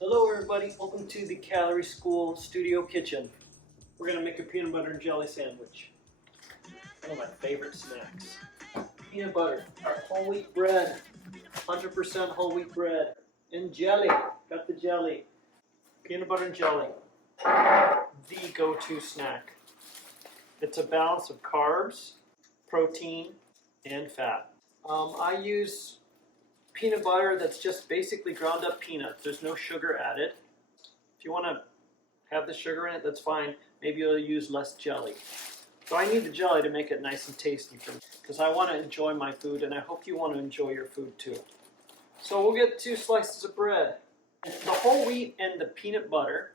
Hello everybody, welcome to the Calorie School Studio Kitchen. We're going to make a peanut butter and jelly sandwich. One of my favorite snacks. Peanut butter, our whole wheat bread, 100% whole wheat bread, and jelly. Got the jelly. Peanut butter and jelly. The go-to snack. It's a balance of carbs, protein, and fat. I use peanut butter that's just basically ground up peanuts. There's no sugar added. If you want to have the sugar in it, that's fine. Maybe you'll use less jelly. So I need the jelly to make it nice and tasty for me because I want to enjoy my food, and I hope you want to enjoy your food too. So we'll get 2 slices of bread. The whole wheat and the peanut butter,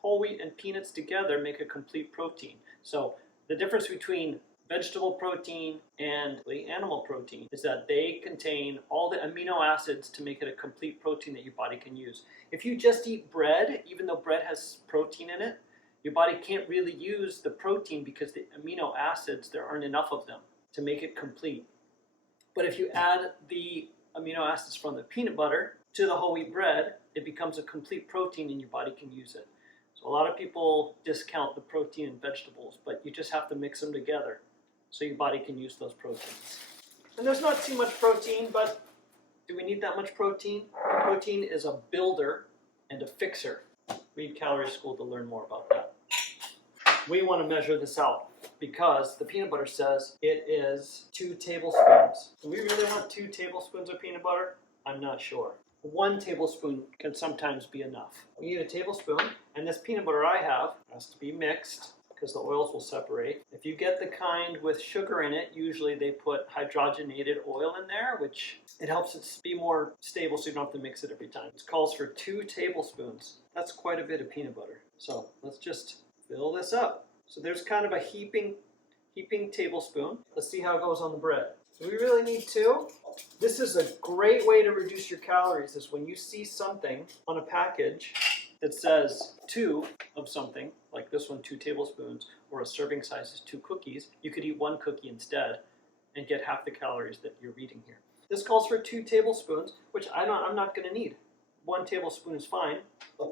whole wheat and peanuts together make a complete protein. So the difference between vegetable protein and animal protein is that they contain all the amino acids to make it a complete protein that your body can use. If you just eat bread, even though bread has protein in it, your body can't really use the protein because the amino acids, there aren't enough of them to make it complete. But if you add the amino acids from the peanut butter to the whole wheat bread, it becomes a complete protein and your body can use it. So a lot of people discount the protein in vegetables, but you just have to mix them together so your body can use those proteins. And there's not too much protein, but do we need that much protein? Protein is a builder and a fixer. Read Calorie School to learn more about that. We want to measure this out because the peanut butter says it is 2 tablespoons. Do we really want 2 tablespoons of peanut butter? I'm not sure. 1 tablespoon can sometimes be enough. We need a tablespoon, and this peanut butter I have has to be mixed because the oils will separate. If you get the kind with sugar in it, usually they put hydrogenated oil in there, which it helps it be more stable so you don't have to mix it every time. It calls for 2 tablespoons. That's quite a bit of peanut butter. So let's just fill this up. So there's kind of a heaping tablespoon. Let's see how it goes on the bread. So we really need 2. This is a great way to reduce your calories, is when you see something on a package that says 2 of something, like this one, 2 tablespoons, or a serving size is 2 cookies, you could eat 1 cookie instead and get half the calories that you're reading here. This calls for 2 tablespoons, which I'm not going to need. 1 tablespoon is fine.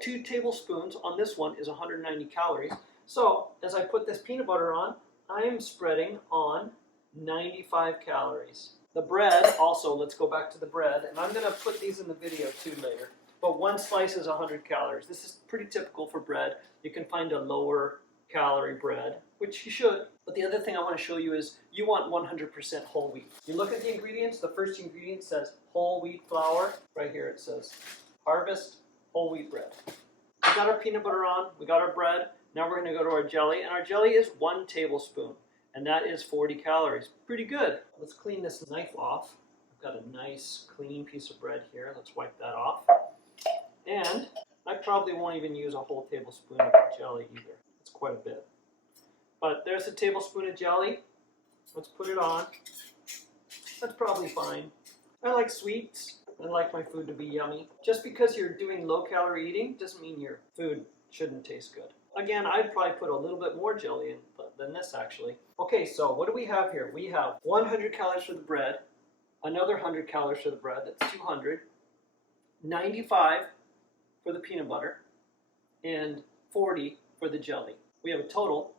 2 tablespoons on this one is 190 calories. So as I put this peanut butter on, I am spreading on 95 calories. The bread, also, let's go back to the bread, and I'm going to put these in the video too later. But 1 slice is 100 calories. This is pretty typical for bread. You can find a lower calorie bread, which you should. But the other thing I want to show you is you want 100% whole wheat. You look at the ingredients, the first ingredient says whole wheat flour. Right here it says harvest whole wheat bread. We got our peanut butter on, we got our bread. Now we're going to go to our jelly, and our jelly is 1 tablespoon, and that is 40 calories. Pretty good. Let's clean this knife off. I've got a nice clean piece of bread here. Let's wipe that off. And I probably won't even use a whole tablespoon of jelly either. It's quite a bit. But there's a tablespoon of jelly. Let's put it on. That's probably fine. I like sweets. I like my food to be yummy. Just because you're doing low-calorie eating doesn't mean your food shouldn't taste good. Again, I'd probably put a little bit more jelly in than this, actually. Okay, so what do we have here? We have 100 calories for the bread, another 100 calories for the bread, that's 200, 95 for the peanut butter, and 40 for the jelly. We have a total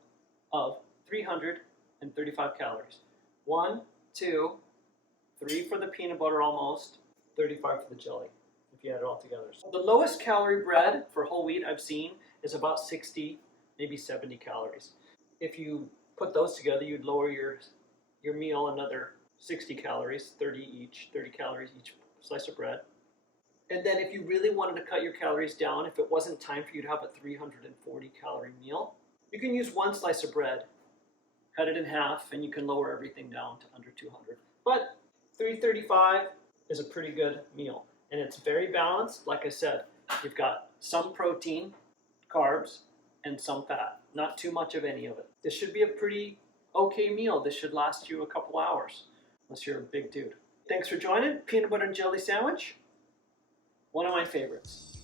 of 335 calories. 1, 2, 3 for the peanut butter almost, 35 for the jelly, if you add it all together. So the lowest calorie bread for whole wheat I've seen is about 60, maybe 70 calories. If you put those together, you'd lower your meal another 60 calories, 30 calories each slice of bread. And then if you really wanted to cut your calories down, if it wasn't time for you to have a 340 calorie meal, you can use 1 slice of bread, cut it in half, and you can lower everything down to under 200. But 335 is a pretty good meal. And it's very balanced. Like I said, you've got some protein, carbs, and some fat. Not too much of any of it. This should be a pretty okay meal. This should last you a couple hours, unless you're a big dude. Thanks for joining. Peanut butter and jelly sandwich. One of my favorites.